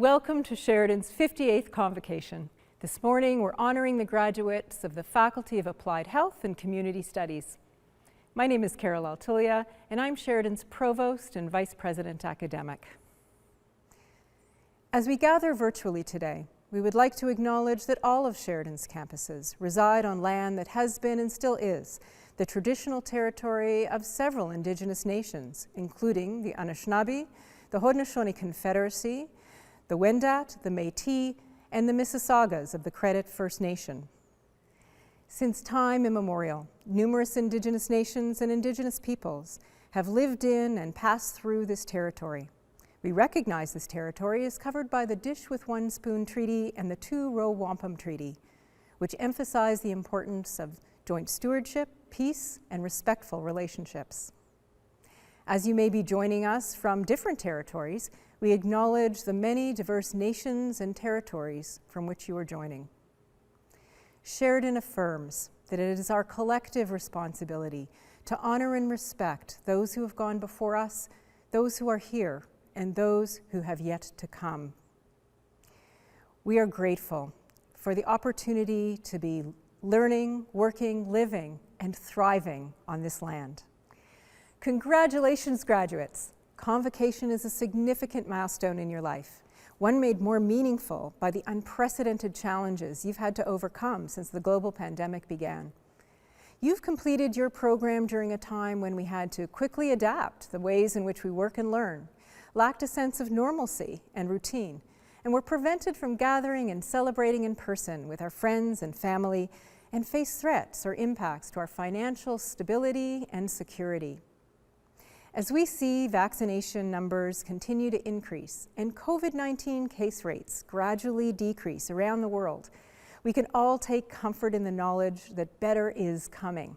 Welcome to Sheridan's 58th Convocation. This morning, we're honoring the graduates of the Faculty of Applied Health and Community Studies. My name is Carol Altilia, and I'm Sheridan's Provost and Vice President Academic. As we gather virtually today, we would like to acknowledge that all of Sheridan's campuses reside on land that has been and still is the traditional territory of several Indigenous nations, including the Anishinaabe, the Haudenosaunee Confederacy, the Wendat, the Métis, and the Mississaugas of the Credit First Nation. Since time immemorial, numerous Indigenous nations and Indigenous peoples have lived in and passed through this territory. We recognize this territory as covered by the Dish with One Spoon Treaty and the Two Row Wampum Treaty, which emphasize the importance of joint stewardship, peace, and respectful relationships. As you may be joining us from different territories, we acknowledge the many diverse nations and territories from which you are joining. Sheridan affirms that it is our collective responsibility to honor and respect those who have gone before us, those who are here, and those who have yet to come. We are grateful for the opportunity to be learning, working, living, and thriving on this land. Congratulations, graduates! Convocation is a significant milestone in your life, one made more meaningful by the unprecedented challenges you've had to overcome since the global pandemic began. You've completed your program during a time when we had to quickly adapt the ways in which we work and learn, lacked a sense of normalcy and routine, and were prevented from gathering and celebrating in person with our friends and family, and faced threats or impacts to our financial stability and security. As we see vaccination numbers continue to increase and COVID-19 case rates gradually decrease around the world, we can all take comfort in the knowledge that better is coming.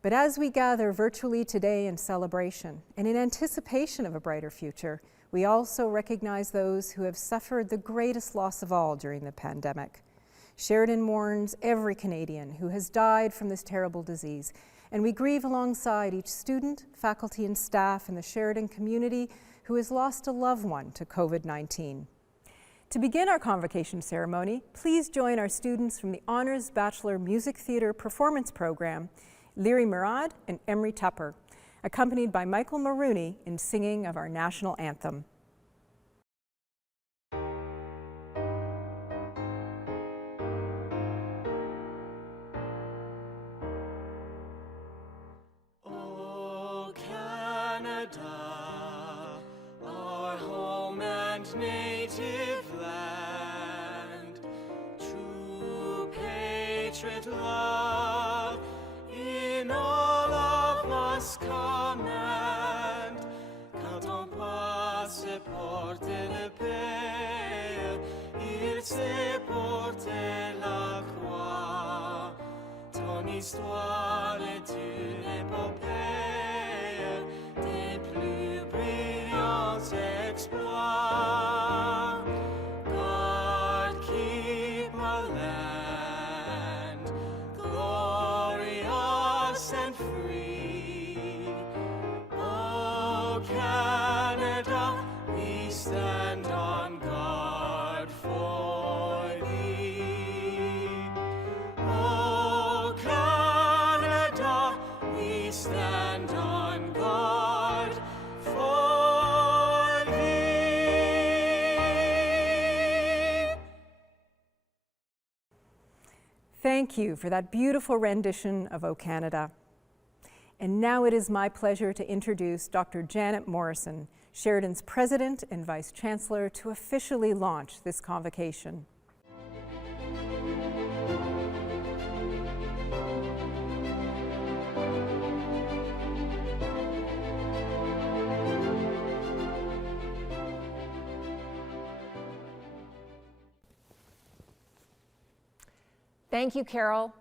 But as we gather virtually today in celebration and in anticipation of a brighter future, we also recognize those who have suffered the greatest loss of all during the pandemic. Sheridan mourns every Canadian who has died from this terrible disease, and we grieve alongside each student, faculty, and staff in the Sheridan community who has lost a loved one to COVID-19. To begin our convocation ceremony, please join our students from the Honors Bachelor Music Theatre Performance Program, Leary Murad and Emery Tupper, accompanied by Michael Maroney in singing of our national anthem. Our home and native land, true patriot love in all of us command. Quand on passe porter le Père, il sait porter la croix. Ton histoire est une épopée des plus brillants exploits. God keep our land glorious and free. Oh Canada, we stand on guard for thee. Oh Canada, we stand on guard for thee. Thank you for that beautiful rendition of O Canada. And now it is my pleasure to introduce Dr. Janet Morrison, Sheridan's President and Vice Chancellor, to officially launch this convocation. Thank you, Carol.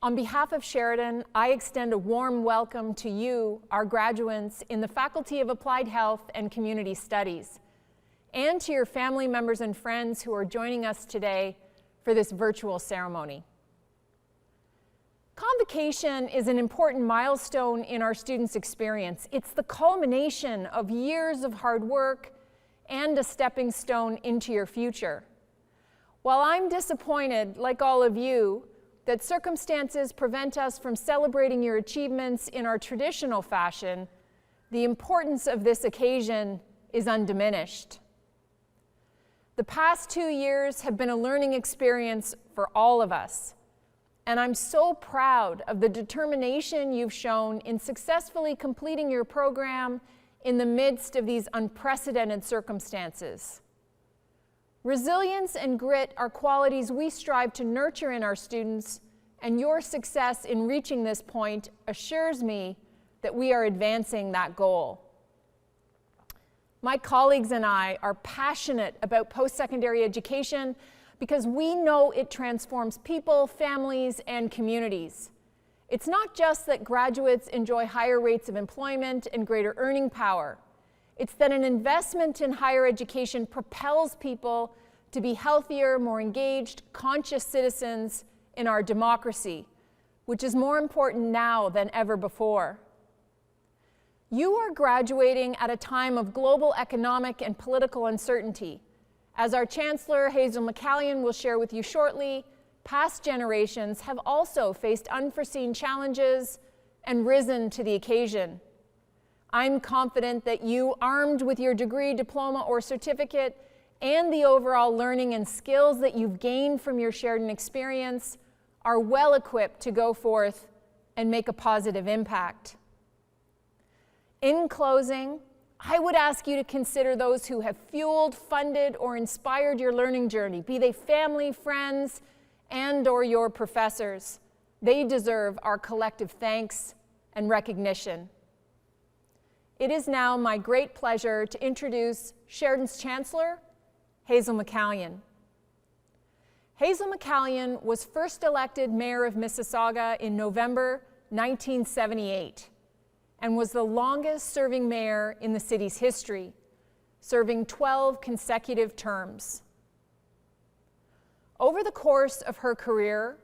On behalf of Sheridan, I extend a warm welcome to you, our graduates in the Faculty of Applied Health and Community Studies, and to your family members and friends who are joining us today for this virtual ceremony. Convocation is an important milestone in our students' experience. It's the culmination of years of hard work and a stepping stone into your future. While I'm disappointed, like all of you, that circumstances prevent us from celebrating your achievements in our traditional fashion, the importance of this occasion is undiminished. The past 2 years have been a learning experience for all of us, and I'm so proud of the determination you've shown in successfully completing your program in the midst of these unprecedented circumstances. Resilience and grit are qualities we strive to nurture in our students, and your success in reaching this point assures me that we are advancing that goal. My colleagues and I are passionate about post-secondary education because we know it transforms people, families, and communities. It's not just that graduates enjoy higher rates of employment and greater earning power. It's that an investment in higher education propels people to be healthier, more engaged, conscious citizens in our democracy, which is more important now than ever before. You are graduating at a time of global economic and political uncertainty. As our Chancellor, Hazel McCallion, will share with you shortly, past generations have also faced unforeseen challenges and risen to the occasion. I'm confident that you, armed with your degree, diploma, or certificate, and the overall learning and skills that you've gained from your Sheridan experience, are well equipped to go forth and make a positive impact. In closing, I would ask you to consider those who have fueled, funded, or inspired your learning journey, be they family, friends, and/or your professors. They deserve our collective thanks and recognition. It is now my great pleasure to introduce Sheridan's Chancellor, Hazel McCallion. Hazel McCallion was first elected Mayor of Mississauga in November 1978 and was the longest-serving mayor in the city's history, serving 12 consecutive terms. Over the course of her career,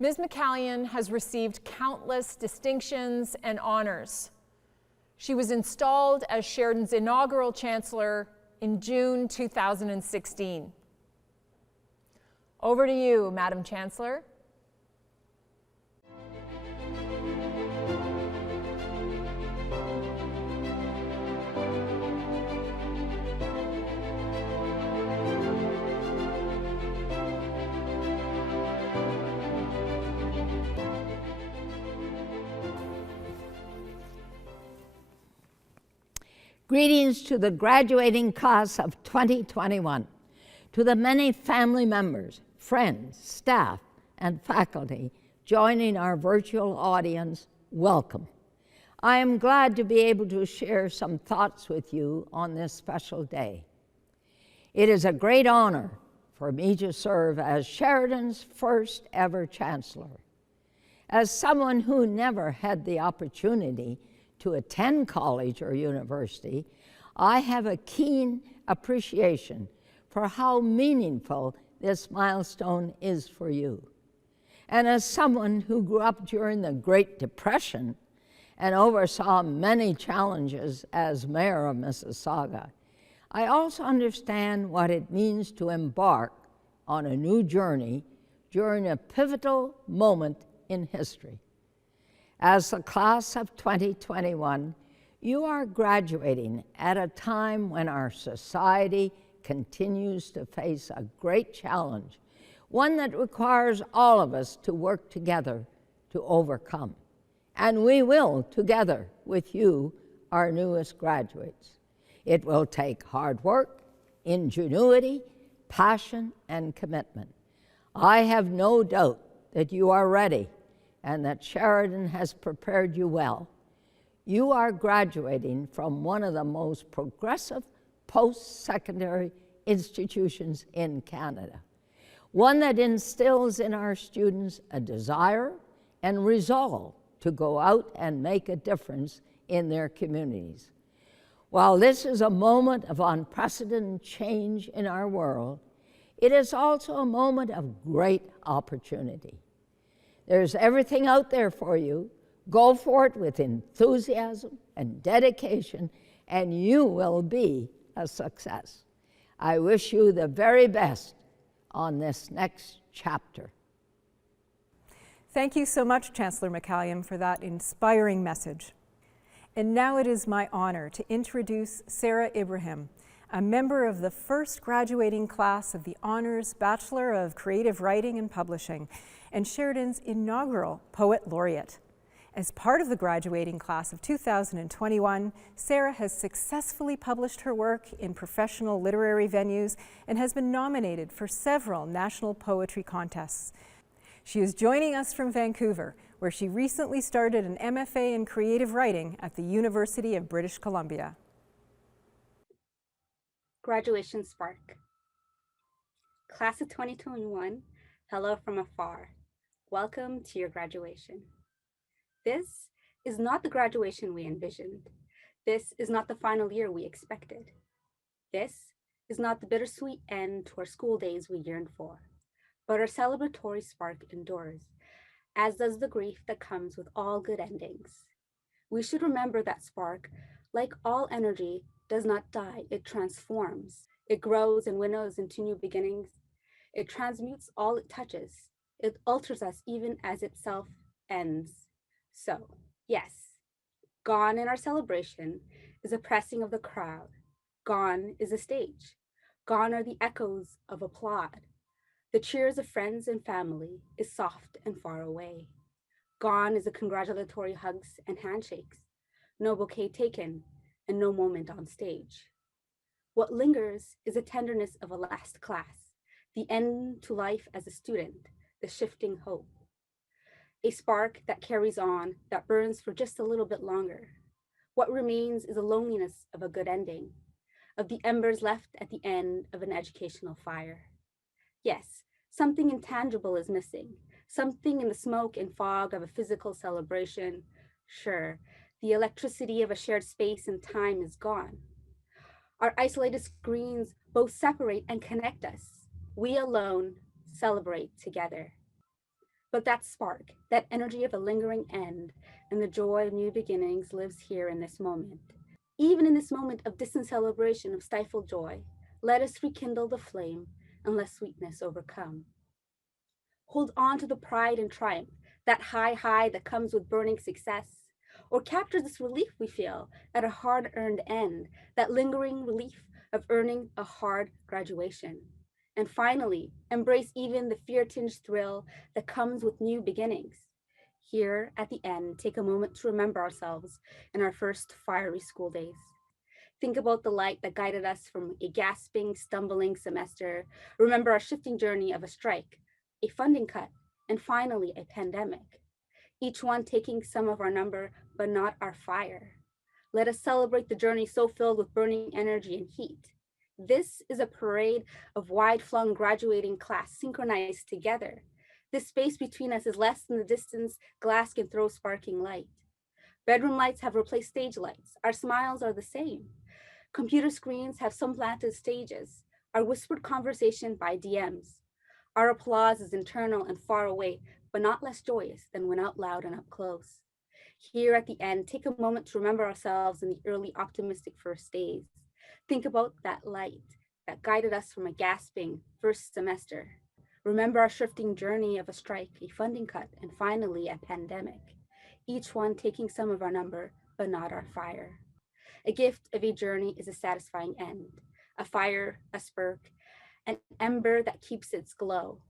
Ms. McCallion has received countless distinctions and honors. She was installed as Sheridan's inaugural Chancellor in June 2016. Over to you, Madam Chancellor. Greetings to the graduating class of 2021, to the many family members, friends, staff, and faculty joining our virtual audience, welcome. I am glad to be able to share some thoughts with you on this special day. It is a great honor for me to serve as Sheridan's first ever Chancellor. As someone who never had the opportunity to attend college or university, I have a keen appreciation for how meaningful this milestone is for you. And as someone who grew up during the Great Depression and oversaw many challenges as mayor of Mississauga, I also understand what it means to embark on a new journey during a pivotal moment in history. As the class of 2021, you are graduating at a time when our society continues to face a great challenge, one that requires all of us to work together to overcome. And we will, together with you, our newest graduates. It will take hard work, ingenuity, passion, and commitment. I have no doubt that you are ready and that Sheridan has prepared you well. You are graduating from one of the most progressive post-secondary institutions in Canada, one that instills in our students a desire and resolve to go out and make a difference in their communities. While this is a moment of unprecedented change in our world, it is also a moment of great opportunity. There's everything out there for you. Go for it with enthusiasm and dedication, and you will be a success. I wish you the very best on this next chapter. Thank you so much, Chancellor McCallium, for that inspiring message. And now it is my honor to introduce Sarah Ibrahim, a member of the first graduating class of the Honors Bachelor of Creative Writing and Publishing, and Sheridan's inaugural Poet Laureate. As part of the graduating class of 2021, Sarah has successfully published her work in professional literary venues and has been nominated for several national poetry contests. She is joining us from Vancouver, where she recently started an MFA in creative writing at the University of British Columbia. Graduation Spark. Class of 2021, hello from afar. Welcome to your graduation. This is not the graduation we envisioned. This is not the final year we expected. This is not the bittersweet end to our school days we yearned for, but our celebratory spark endures, as does the grief that comes with all good endings. We should remember that spark, like all energy, does not die, it transforms. It grows and winnows into new beginnings. It transmutes all it touches. It alters us even as itself ends. So, yes, gone in our celebration is a pressing of the crowd. Gone is the stage. Gone are the echoes of applaud. The cheers of friends and family is soft and far away. Gone is the congratulatory hugs and handshakes. No bouquet taken and no moment on stage. What lingers is the tenderness of a last class, the end to life as a student, the shifting hope. A spark that carries on, that burns for just a little bit longer. What remains is the loneliness of a good ending, of the embers left at the end of an educational fire. Yes, something intangible is missing, something in the smoke and fog of a physical celebration. Sure, the electricity of a shared space and time is gone. Our isolated screens both separate and connect us. We alone celebrate together. But that spark, that energy of a lingering end and the joy of new beginnings lives here in this moment. Even in this moment of distant celebration of stifled joy, let us rekindle the flame and let sweetness overcome. Hold on to the pride and triumph, that high that comes with burning success, or capture this relief we feel at a hard-earned end, that lingering relief of earning a hard graduation. And finally, embrace even the fear-tinged thrill that comes with new beginnings. Here at the end, take a moment to remember ourselves in our first fiery school days. Think about the light that guided us from a gasping, stumbling semester. Remember our shifting journey of a strike, a funding cut, and finally a pandemic. Each one taking some of our number, but not our fire. Let us celebrate the journey so filled with burning energy and heat. This is a parade of wide-flung graduating class synchronized together. This space between us is less than the distance glass can throw sparking light. Bedroom lights have replaced stage lights. Our smiles are the same. Computer screens have supplanted stages. Our whispered conversation by DMs. Our applause is internal and far away, but not less joyous than when out loud and up close. Here at the end, take a moment to remember ourselves in the early optimistic first days. Think about that light that guided us from a gasping first semester. Remember our shifting journey of a strike, a funding cut, and finally a pandemic. Each one taking some of our number, but not our fire. A gift of a journey is a satisfying end. A fire, a spark, an ember that keeps its glow.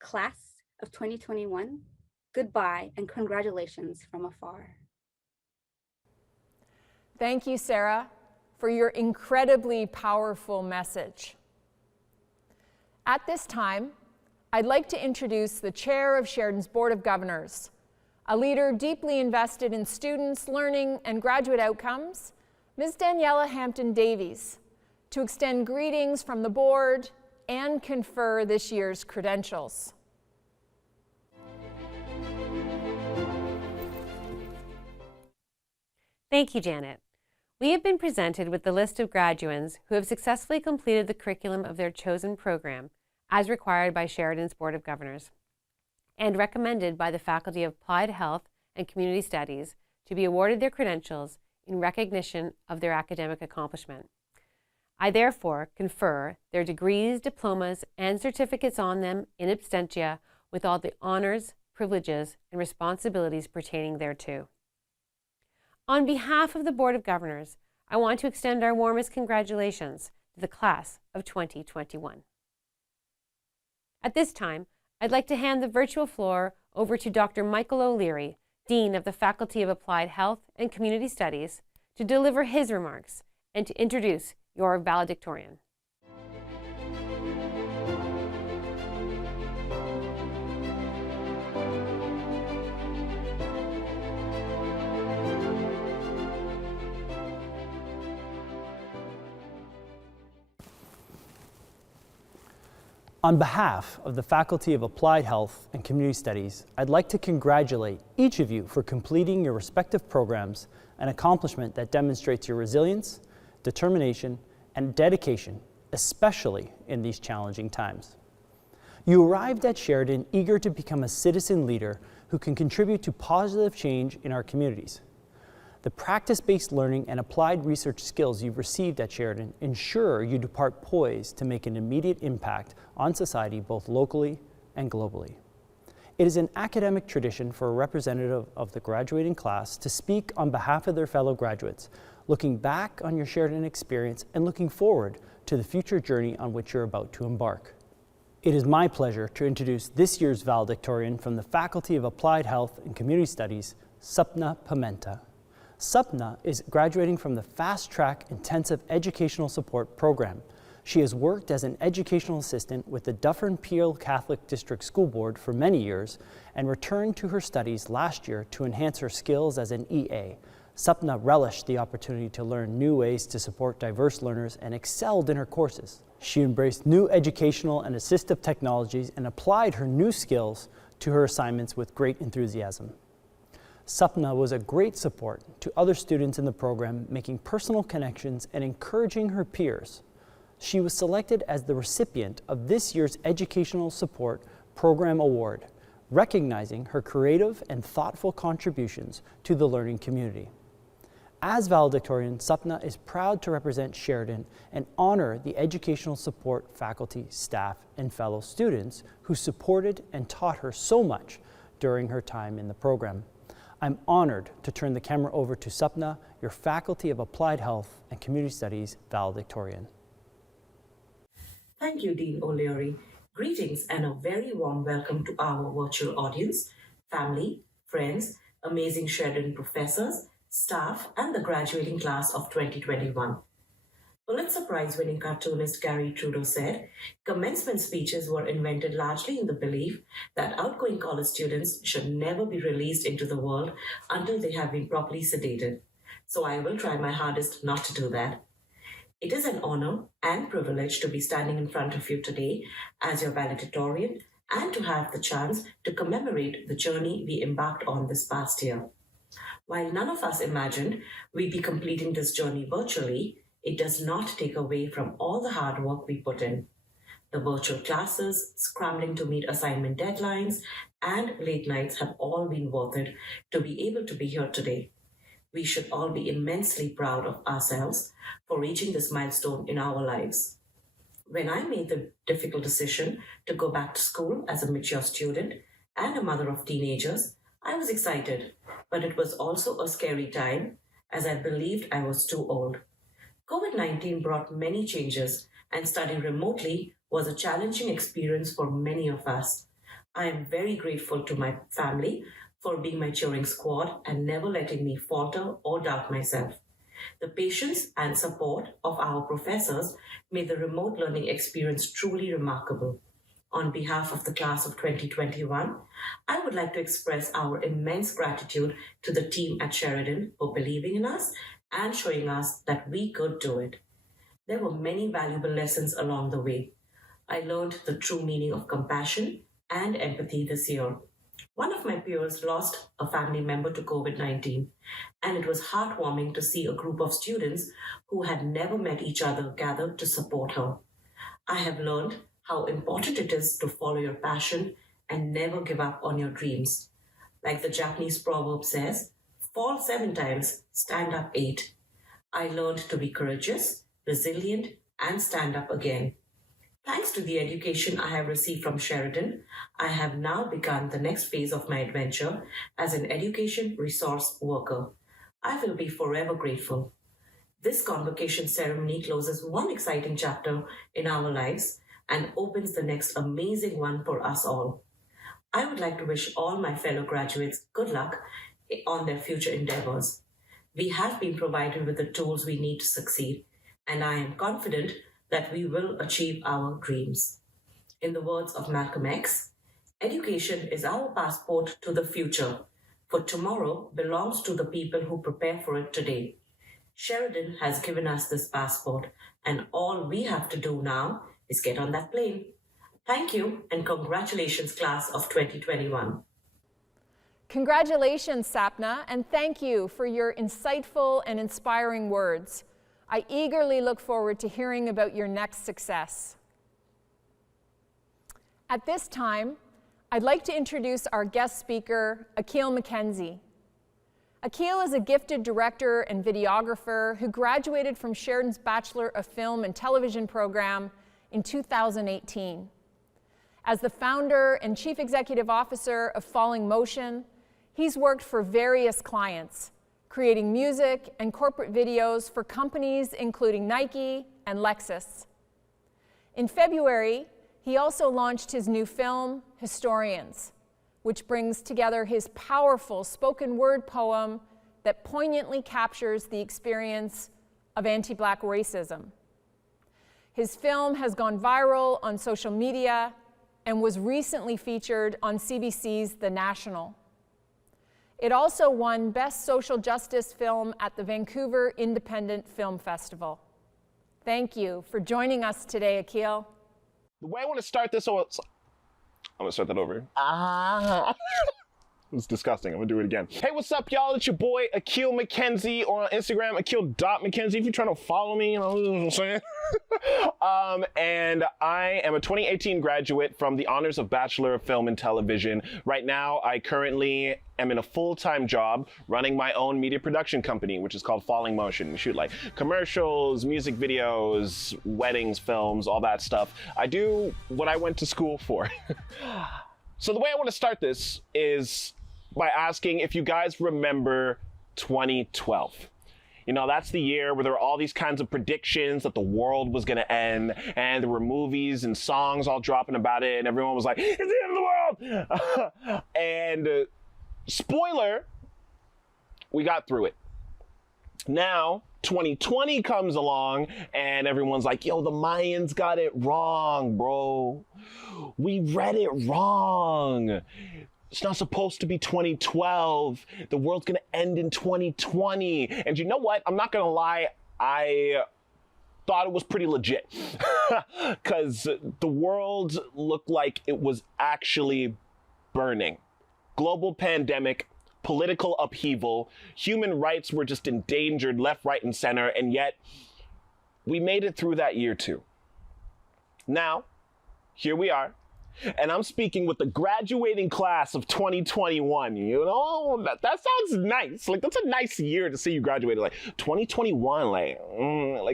Class of 2021, goodbye and congratulations from afar. Thank you, Sarah, for your incredibly powerful message. At this time, I'd like to introduce the chair of Sheridan's Board of Governors, a leader deeply invested in students' learning and graduate outcomes, Ms. Daniela Hampton-Davies, to extend greetings from the board and confer this year's credentials. Thank you, Janet. We have been presented with the list of graduands who have successfully completed the curriculum of their chosen program, as required by Sheridan's Board of Governors, and recommended by the Faculty of Applied Health and Community Studies to be awarded their credentials in recognition of their academic accomplishment. I therefore confer their degrees, diplomas, and certificates on them in absentia with all the honors, privileges, and responsibilities pertaining thereto. On behalf of the Board of Governors, I want to extend our warmest congratulations to the class of 2021. At this time, I'd like to hand the virtual floor over to Dr. Michael O'Leary, Dean of the Faculty of Applied Health and Community Studies, to deliver his remarks and to introduce your valedictorian. On behalf of the Faculty of Applied Health and Community Studies, I'd like to congratulate each of you for completing your respective programs, an accomplishment that demonstrates your resilience, determination, and dedication, especially in these challenging times. You arrived at Sheridan eager to become a citizen leader who can contribute to positive change in our communities. The practice-based learning and applied research skills you've received at Sheridan ensure you depart poised to make an immediate impact on society both locally and globally. It is an academic tradition for a representative of the graduating class to speak on behalf of their fellow graduates, looking back on your Sheridan experience and looking forward to the future journey on which you're about to embark. It is my pleasure to introduce this year's valedictorian from the Faculty of Applied Health and Community Studies, Sapna Pimenta. Sapna is graduating from the Fast Track Intensive Educational Support Program. She has worked as an educational assistant with the Dufferin-Peel Catholic District School Board for many years and returned to her studies last year to enhance her skills as an EA. Sapna relished the opportunity to learn new ways to support diverse learners and excelled in her courses. She embraced new educational and assistive technologies and applied her new skills to her assignments with great enthusiasm. Sapna was a great support to other students in the program, making personal connections and encouraging her peers. She was selected as the recipient of this year's Educational Support Program Award, recognizing her creative and thoughtful contributions to the learning community. As valedictorian, Sapna is proud to represent Sheridan and honor the educational support faculty, staff, and fellow students who supported and taught her so much during her time in the program. I'm honored to turn the camera over to Sapna, your Faculty of Applied Health and Community Studies valedictorian. Thank you, Dean O'Leary. Greetings and a very warm welcome to our virtual audience, family, friends, amazing Sheridan professors, staff, and the graduating class of 2021. Pulitzer Prize-winning cartoonist Gary Trudeau said, commencement speeches were invented largely in the belief that outgoing college students should never be released into the world until they have been properly sedated. So I will try my hardest not to do that. It is an honor and privilege to be standing in front of you today as your valedictorian and to have the chance to commemorate the journey we embarked on this past year. While none of us imagined we'd be completing this journey virtually, it does not take away from all the hard work we put in. The virtual classes, scrambling to meet assignment deadlines, and late nights have all been worth it to be able to be here today. We should all be immensely proud of ourselves for reaching this milestone in our lives. When I made the difficult decision to go back to school as a mature student and a mother of teenagers, I was excited, but it was also a scary time as I believed I was too old. COVID-19 brought many changes, and studying remotely was a challenging experience for many of us. I am very grateful to my family for being my cheering squad and never letting me falter or doubt myself. The patience and support of our professors made the remote learning experience truly remarkable. On behalf of the class of 2021, I would like to express our immense gratitude to the team at Sheridan for believing in us and showing us that we could do it. There were many valuable lessons along the way. I learned the true meaning of compassion and empathy this year. One of my peers lost a family member to COVID-19, and it was heartwarming to see a group of students who had never met each other gathered to support her. I have learned how important it is to follow your passion and never give up on your dreams. Like the Japanese proverb says, fall 7 times, stand up 8. I learned to be courageous, resilient, and stand up again. Thanks to the education I have received from Sheridan, I have now begun the next phase of my adventure as an education resource worker. I will be forever grateful. This convocation ceremony closes one exciting chapter in our lives and opens the next amazing one for us all. I would like to wish all my fellow graduates good luck on their future endeavors. We have been provided with the tools we need to succeed, and I am confident that we will achieve our dreams. In the words of Malcolm X, education is our passport to the future, for tomorrow belongs to the people who prepare for it today. Sheridan has given us this passport, and all we have to do now is get on that plane. Thank you, and congratulations, class of 2021. Congratulations, Sapna, and thank you for your insightful and inspiring words. I eagerly look forward to hearing about your next success. At this time, I'd like to introduce our guest speaker, Akil McKenzie. Akil is a gifted director and videographer who graduated from Sheridan's Bachelor of Film and Television program in 2018. As the founder and chief executive officer of Falling Motion, he's worked for various clients, creating music and corporate videos for companies including Nike and Lexus. In February, he also launched his new film, Historians, which brings together his powerful spoken word poem that poignantly captures the experience of anti-Black racism. His film has gone viral on social media and was recently featured on CBC's The National. It also won Best Social Justice Film at the Vancouver Independent Film Festival. Thank you for joining us today, Akil. The way I want to start this, I'm going to start that over. It's disgusting. I'm going to do it again. Hey, what's up, y'all? It's your boy, Akil McKenzie, or on Instagram, Akil.McKenzie. If you're trying to follow me, you know what I'm saying? And I am a 2018 graduate from the honors of Bachelor of Film and Television. Right now, I currently am in a full-time job running my own media production company, which is called Falling Motion. We shoot like commercials, music videos, weddings, films, all that stuff. I do what I went to school for. So the way I want to start this is by asking if you guys remember 2012. You know, that's the year where there were all these kinds of predictions that the world was going to end, and there were movies and songs all dropping about it, and everyone was like, it's the end of the world! And spoiler, we got through it. Now, 2020 comes along, and everyone's like, yo, the Mayans got it wrong, bro. We read it wrong. It's not supposed to be 2012. The world's gonna end in 2020. And you know what? I'm not gonna lie, I thought it was pretty legit. Because the world looked like it was actually burning. Global pandemic, political upheaval, human rights were just endangered left, right, and center, and yet we made it through that year too. Now, here we are, and I'm speaking with the graduating class of 2021. You know, that sounds nice. Like, that's a nice year to see you graduated. Like, 2021, like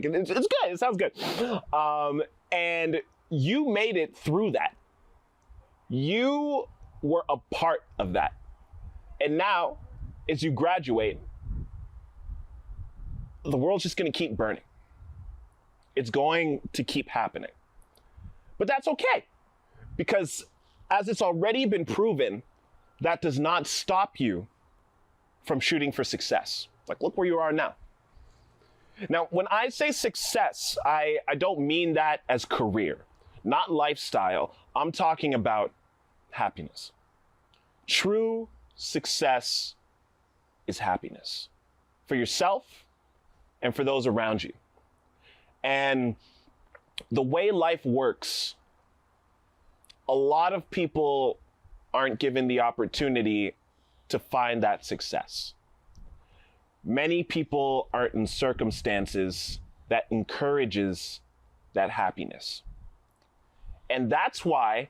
it's good. It sounds good. And you made it through that. You were a part of that. And now, as you graduate, the world's just going to keep burning. It's going to keep happening. But that's okay, because as it's already been proven, that does not stop you from shooting for success. Like, look where you are now. Now, when I say success, I don't mean that as career, not lifestyle. I'm talking about happiness. True success is happiness for yourself and for those around you. And the way life works, a lot of people aren't given the opportunity to find that success. Many people aren't in circumstances that encourages that happiness. And that's why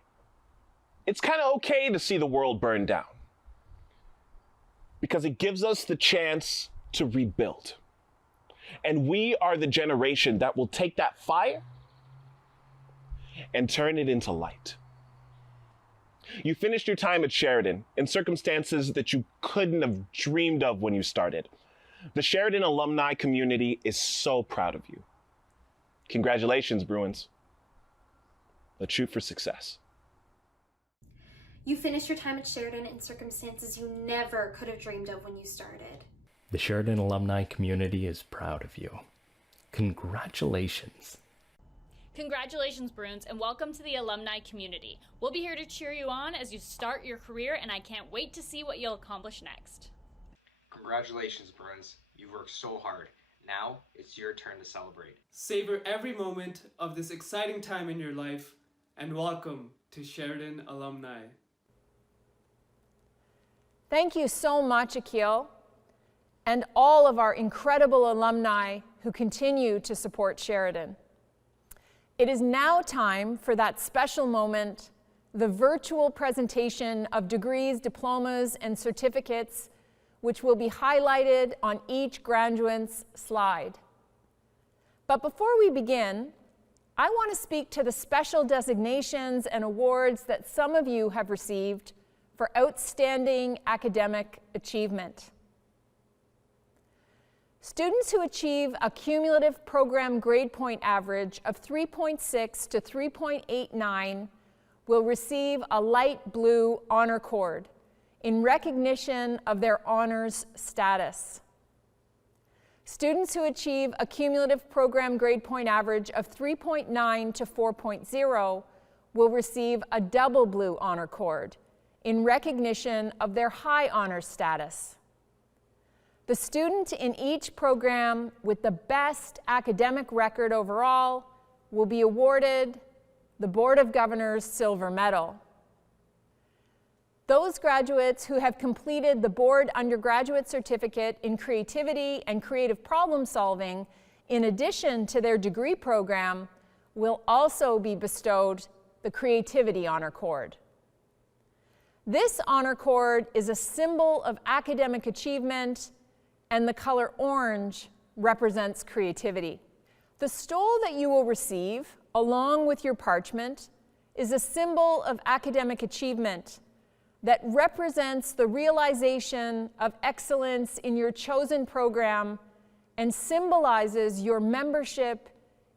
it's kind of okay to see the world burn down, because it gives us the chance to rebuild. And we are the generation that will take that fire and turn it into light. You finished your time at Sheridan in circumstances that you couldn't have dreamed of when you started. The Sheridan alumni community is so proud of you. Congratulations, Bruins. Let's shoot for success. You finished your time at Sheridan in circumstances you never could have dreamed of when you started. The Sheridan alumni community is proud of you. Congratulations. Congratulations, Bruins, and welcome to the alumni community. We'll be here to cheer you on as you start your career, and I can't wait to see what you'll accomplish next. Congratulations, Bruins. You've worked so hard. Now it's your turn to celebrate. Savor every moment of this exciting time in your life, and welcome to Sheridan Alumni. Thank you so much, Akil, and all of our incredible alumni who continue to support Sheridan. It is now time for that special moment, the virtual presentation of degrees, diplomas, and certificates, which will be highlighted on each graduate's slide. But before we begin, I want to speak to the special designations and awards that some of you have received for outstanding academic achievement. Students who achieve a cumulative program grade point average of 3.6 to 3.89 will receive a light blue honor cord in recognition of their honors status. Students who achieve a cumulative program grade point average of 3.9 to 4.0 will receive a double blue honor cord in recognition of their high honors status. The student in each program with the best academic record overall will be awarded the Board of Governors Silver Medal. Those graduates who have completed the Board Undergraduate Certificate in Creativity and Creative Problem Solving in addition to their degree program will also be bestowed the Creativity Honor Cord. This honor cord is a symbol of academic achievement, and the color orange represents creativity. The stole that you will receive, along with your parchment, is a symbol of academic achievement that represents the realization of excellence in your chosen program and symbolizes your membership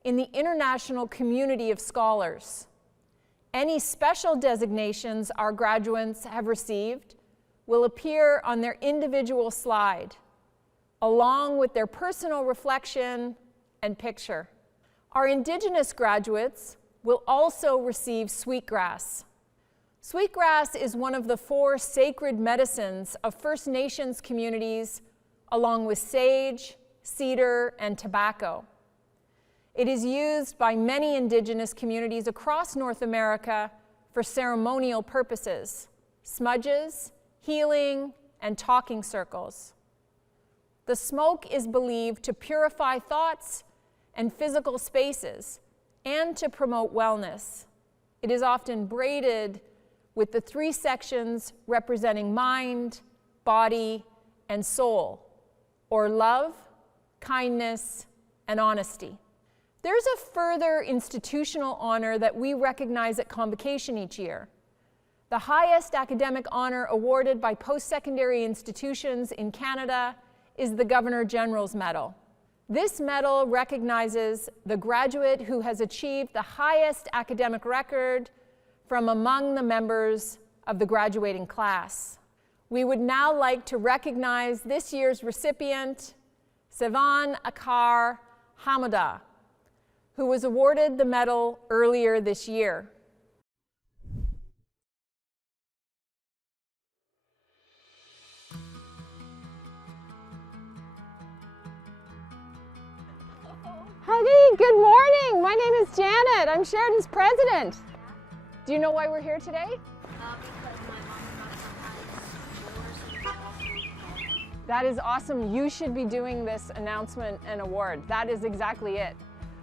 in the international community of scholars. Any special designations our graduates have received will appear on their individual slide, along with their personal reflection and picture. Our Indigenous graduates will also receive sweetgrass. Sweetgrass is one of the 4 sacred medicines of First Nations communities, along with sage, cedar, and tobacco. It is used by many Indigenous communities across North America for ceremonial purposes, smudges, healing, and talking circles. The smoke is believed to purify thoughts and physical spaces and to promote wellness. It is often braided with the 3 sections representing mind, body, and soul, or love, kindness, and honesty. There's a further institutional honor that we recognize at Convocation each year. The highest academic honor awarded by post-secondary institutions in Canada is the Governor General's Medal. This medal recognizes the graduate who has achieved the highest academic record from among the members of the graduating class. We would now like to recognize this year's recipient, Sivan Akar Hamada, who was awarded the medal earlier this year. Hi, good morning. My name is Janet. I'm Sheridan's president. Do you know why we're here today? That is awesome. You should be doing this announcement and award. That is exactly it.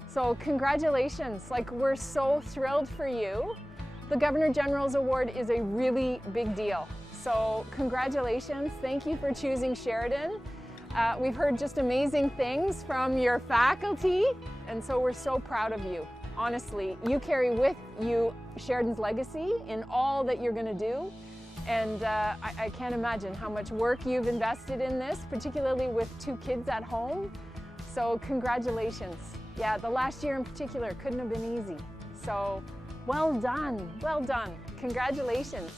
So congratulations. Like, we're so thrilled for you. The Governor General's Award is a really big deal. So congratulations. Thank you for choosing Sheridan. We've heard just amazing things from your faculty, and so we're so proud of you. Honestly, you carry with you Sheridan's legacy in all that you're going to do, and I can't imagine how much work you've invested in this, particularly with 2 kids at home. So congratulations. Yeah, the last year in particular couldn't have been easy. So well done, well done. Congratulations.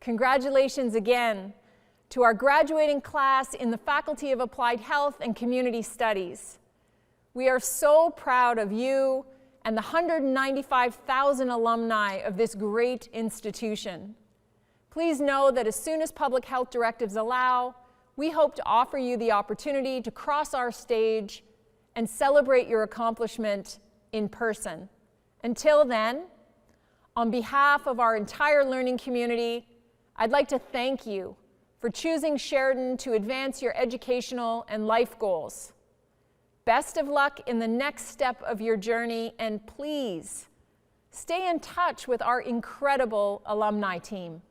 Congratulations again to our graduating class in the Faculty of Applied Health and Community Studies. We are so proud of you and the 195,000 alumni of this great institution. Please know that as soon as public health directives allow, we hope to offer you the opportunity to cross our stage and celebrate your accomplishment in person. Until then, on behalf of our entire learning community, I'd like to thank you for choosing Sheridan to advance your educational and life goals. Best of luck in the next step of your journey, and please stay in touch with our incredible alumni team.